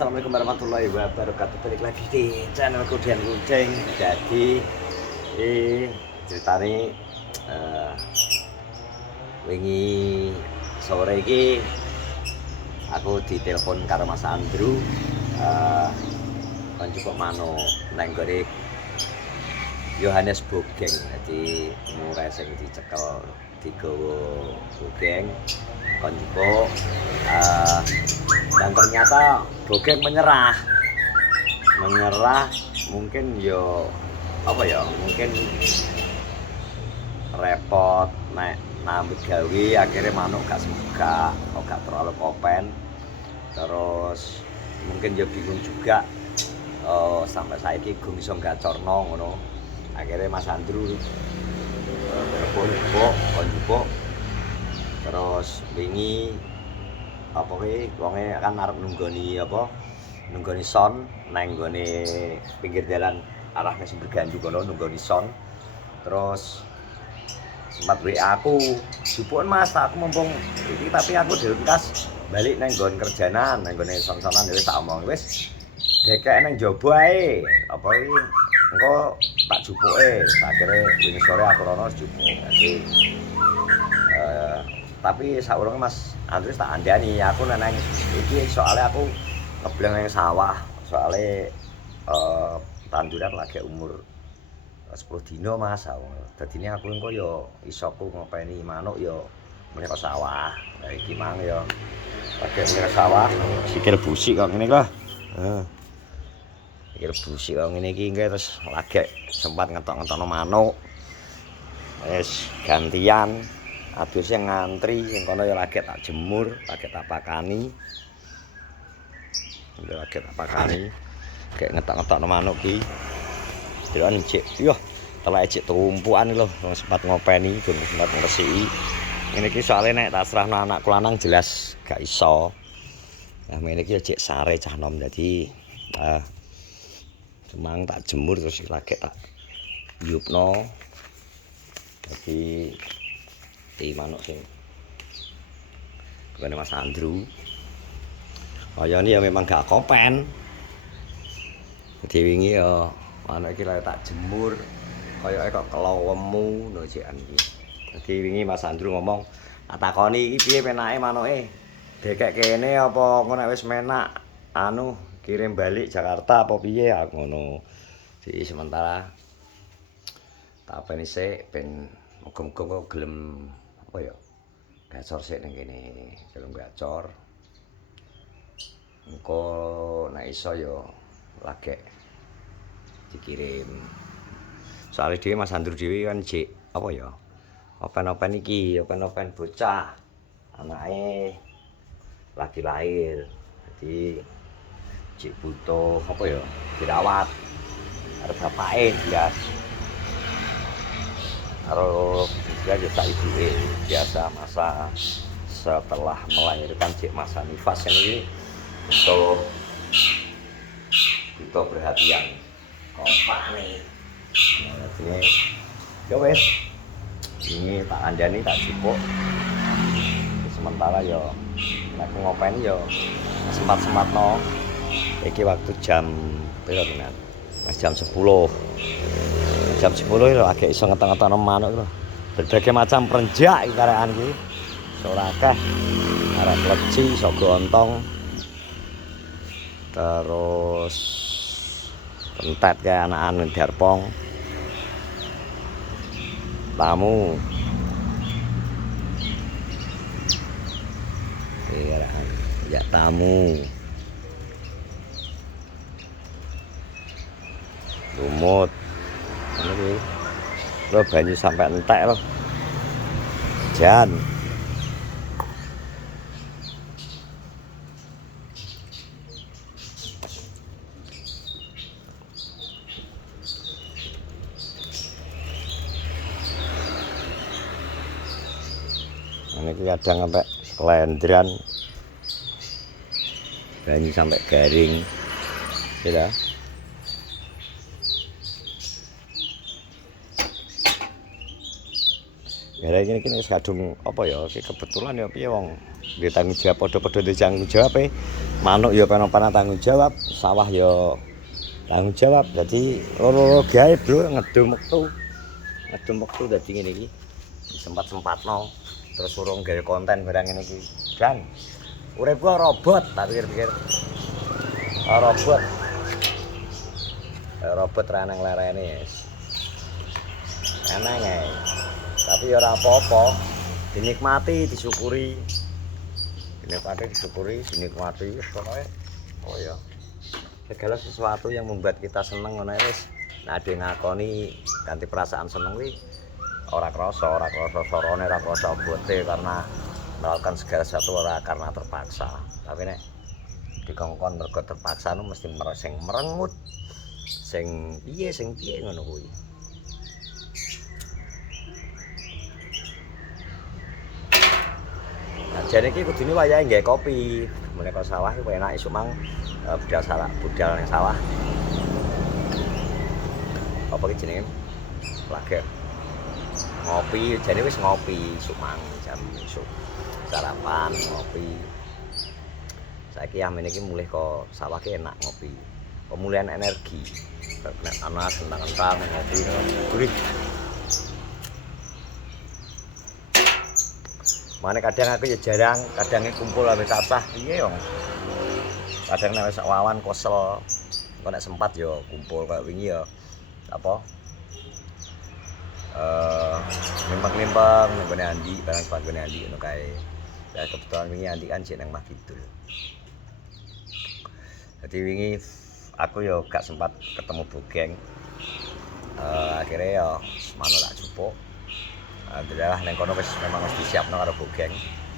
Assalamualaikum warahmatullahi wabarakatuh. Balik lagi di channel Kudian Kucing. Jadi ceritanya wingi sore iki aku ditelepon karo Mas Andrew, kon cukup mano nang gone Yohanes Bogeng. Jadi mulai sing dicekel digawa Bogeng kon cukup dan ternyata Bogeng menyerah mungkin mungkin repot nek nambut gawe akhirnya manuk gak terlalu kopen, terus mungkin ya bingung juga sampai saiki gung iso gacorno ngono. Akhirnya Mas Andrew telepon njupuk terus wingi wonge kan arep nunggoni son nang nggone pinggir dalan arahnya Sumber Gandu kono nunggoni son. Terus sempat WA aku, "Jupukan Mas, aku mumpung iki tapi aku direngkas balik nang nggon kerjanan, nang nggone son-sonan wis tak omong wis dekek nang njaba ae. Apa iki engko tak jupuke." Akhirnya wingi sore aku rono jupuk. Jadi tapi saurunge Mas Andrew tak andani aku nang iki soalnya aku ngebleng nang sawah. Soalnya tanduran lagi umur 10 dino Mas. Dadine aku engko ya iso ku ngopeni manuk ya menika sawah. Lah iki mang ya lagi menika sawah, sikil busik kok ngene kok. Sikil busik kok ngene iki terus lagi sempat ngetok-ngetokno manuk. Wis gantian adus yang ngantri yang kono ya lagi tak jemur, lagi tak pakani. Kayak ngetok-ngetokno manuk ki. Deloken cek, yo teleke cek tumpukan lho, sempat ngopeni, sempat ngresiki. Ngene iki soalnya nek tak serahno anakku lanang jelas gak iso. Nah, ngene iki cek sare cah nom dadi cemang tak jemur terus lagi tak yupno. Jadi di manuk sing bukan Mas Andrew. Kaya ini ya memang gak kopen. Jadi wingi ya manuk iki lek tak jemur kaya kok kelowemu lho cekan iki. Jadi wingi Mas Andrew ngomong, "Tak takoni iki piye penake manuke? Dekek kene apa engko nek wis menak kirim balik Jakarta apa piye?" Aku ngono. Jadi sementara tak openi sik ben muga-muga gelem gacor sik ning kene, gelem gacor. Engko nek iso ya lagi dikirim. Soalnya dhewe Mas Andrew dhewe kan jek open-open iki, open bocah. Anake lagi lahir. Jadi jek butuh dirawat. Arep bapake bias. Karo juga jasa ibuke biasa masa setelah melahirkan cek masa nifas ini butuh perhatian kompak nih. Jadi ya wes ini tak andani tak jupuk. Sementara ya aku ngopeni ya sempat-sempatno. Iki waktu jam piro tenan? Jam 10. Jam 10 lho agak iso ngeteng-ngetengno manuk lho. Berbagai macam perenjak iki karekan iki. Ora akeh. Arek leci, iso gontong. Terus kentet kayak anakan darpong. Tamu. Iya, ya tamu. Lumut. Ini lo banyu sampai entek loh. Jan. Ini kadang sampai kelendran. Banyu sampai garing. Ya. Ya iki wis kadung apa ya iki kebetulan ya piye wong duwe tanggung jawab padha-padha duwe tanggung jawab manuk ya pena-pena tanggung jawab, sawah ya tanggung jawab. Dadi loro-loro gawe, Bro, ngedum wektu dadi ngene iki. Sempat-sempatno terus urung gawe konten barang ngene iki. Dan uripku robot, tak pikir-pikir. Robot. Robot ra nang lerene wis. Eneng ae. Tapi ya ora apa-apa. Dinikmati, disyukuri. Dinikmati wis pokoke. Oh ya. Segala sesuatu yang membuat kita seneng ngono wis. Nah, ade ngakoni ganti perasaan seneng kuwi ora krasa sorone, ora krasa abote karena melakukan segala sesuatu ora karena terpaksa. Tapi nek dikongkon mergo terpaksa nu mesti sing merengut. Sing piye ngono kuwi. Nah, jane iki kudune wayahe nggawe kopi. Mulai kok sawah iki enak isuk mang budal ning sawah. Apa iki jenenge? Lager. Ngopi, jane wis ngopi isuk mang jam isuk. Sarapan ngopi. Saiki amen iki mulih kok sawah ki enak ngopi. Pemulihan energi. Nek ana kentang-kentang ngopi gurih. Mane kadang aku ya jarang, kadang kumpul ambek cacah piye yo. Kadang nek wis wawan kosel, kok nek sempat yo kumpul kayak wingi ya. Apa? Limpang-limpang nggone Andi, barang sepagone Andi ngono kae. Ya kebetulan wingi Andi kan jeneng Mah Kidul. Jadi wingi aku yo gak sempat ketemu Bogeng. Akhirnya ya manuk tak jupuk. Alhamdulillah neng kono wis memang wis disiapno karo Bogeng.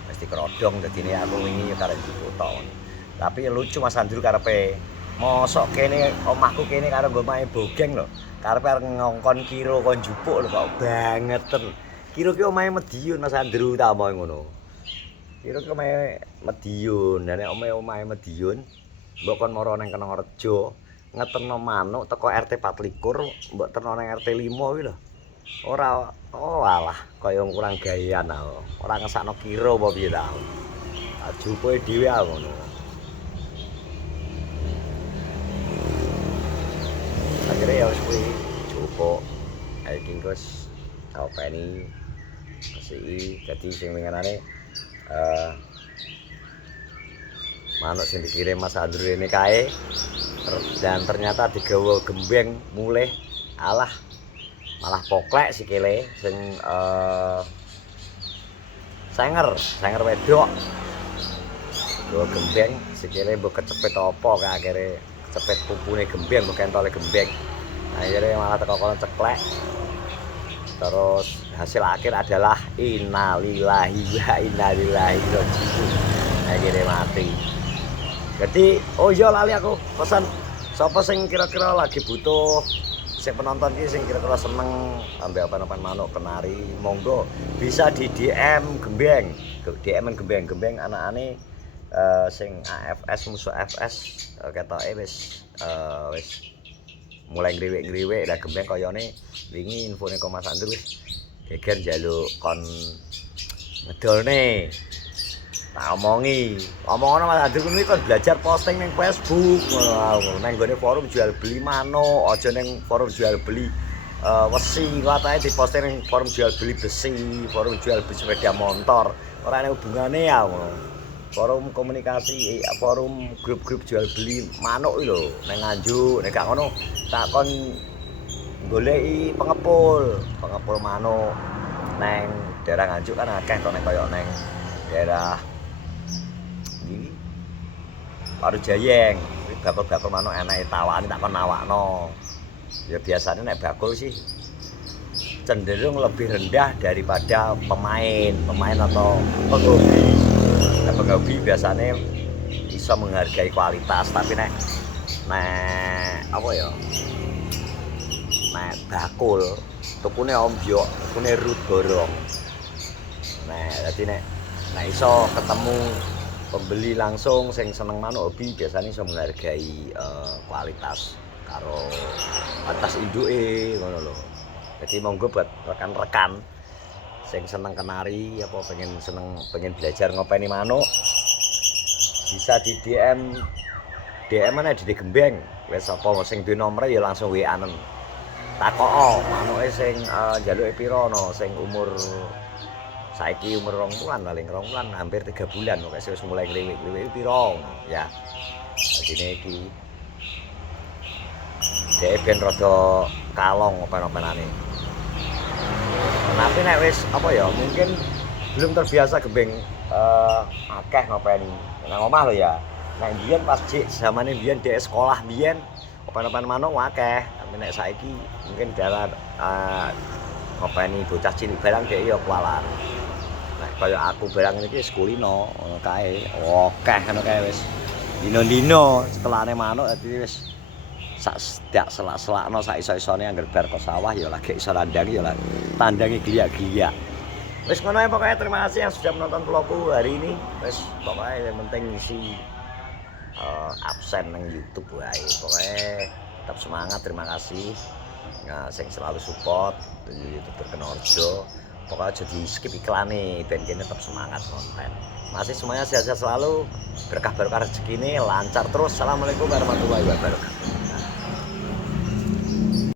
Wis dikerodong dadine aku wingi ya karo jupuk tok. Tapi lucu Mas Andrew karepe mosok kene omahku kene karo omahe Bogeng lho. Karepe arep ngongkon kira kon jupuk lho kok bangeten. Kira ki omahe Medion Mas Andrew tak omong ngono. Kira ki omahe Medion, nek omahe Medion mbok kon mara nang Kenongrejo ngeterno manuk teko RT 24 mbok terno nang RT 5 kuwi lho. Ora alah kaya kurang gawean aku. Ora ngesakno kira apa piye ta. Jupuke dhewe aku ngono. Akhirnya ya wis kuwi jupuk. Iki wis openi kesiki dadi sing winginane manuk sing dikirim Mas Andrew ini kae dan ternyata digawa gembeng mulih alah malah poklek sikile sing senger wedok gawa gembeng sikile mbok kecepet apa kae akhire kecepet pupune gembeng mbok kentole gembeng akhirnya malah teko kono ceklek terus hasil akhir adalah innalillahi wa inna ilaihi raji'un akhirnya mati. Jadi oh iya lali aku pesan sapa sing kira-kira lagi butuh sing penonton iki sing kira-kira seneng ambek apa-apa manuk kenari monggo bisa di DM Gembeng. Gembeng anakane sing AFS musuh FS ketoke wis mulai ngriwik-ngriwik lah Gembeng kayane wingi infone kok Mas Andrew wis geger njaluk kon ngedolne. Tak omongi Mas Andrew kuwi kon belajar posting ning Facebook ngono nang gone forum jual beli manuk aja ning forum jual beli wesi katanya diposting ning forum jual beli besi forum jual beli sepeda motor ora ana hubungane ya ngono forum komunikasi forum grup-grup jual beli manuk iki lho nang Nganjuk nek gak ngono tak kon goleki pengepul manuk nang daerah Nganjuk kan akeh to nek kaya nang daerah iki Waru Jayeng bakul-bakul manuk enake tawane tak kon nawakno ya biasanya nek bakul sih cenderung lebih rendah daripada pemain atau penghobi. Nah, penghobi biasanya bisa menghargai kualitas tapi nek apa ya nek bakul tukune ombyok tukune rut borong nah jadi nek iso ketemu pembeli langsung sing seneng manuk hobi biasanya iso menghargai kualitas karo atas induke ngono lho. Jadi monggo buat rekan-rekan sing seneng kenari apa pengen belajar ngopeni manuk bisa di DM mana di Gembeng wis apa sing duwe nomere ya langsung WA-an takok manuke sing njaluke pira no sing umur saiki umur 2 bulan paling 2 bulan hampir 3 bulan kok wis mulai ngriwik-ngriwik pira ya dadine iki dhek ben rada kalong open-openane. Tapi nek wis apa ya mungkin belum terbiasa Gembeng akeh ngopeni nang omah lho ya. Nek biyen pas jek zamane biyen dhek sekolah biyen open-open manuk akeh. Tapi nek saiki mungkin dalan ngopeni bocah cilik barang dhek ya kualan. Nek kaya aku barang iki wis kulino ngono kae. Akeh ngono kae wis. Dino-dino setelahane manuk dadi wis sak sedak selak-selakno sak iso-isone angger bar ke sawah ya lagi iso landangi ya tandangi gliak-gliak. Wis ngono ya pokoknya terima kasih yang sudah menonton vlogku hari ini. Wis pokoknya yang penting isi absen nang YouTube wae. Pokoknya tetap semangat, terima kasih. Nah, sing selalu support YouTuber Kenorjo. Pokoknya jadi skip iklan nih, ben kene tetap semangat konten. Masih semuanya sehat-sehat selalu, berkah-berkah rezeki ini lancar terus. Assalamualaikum warahmatullahi wabarakatuh.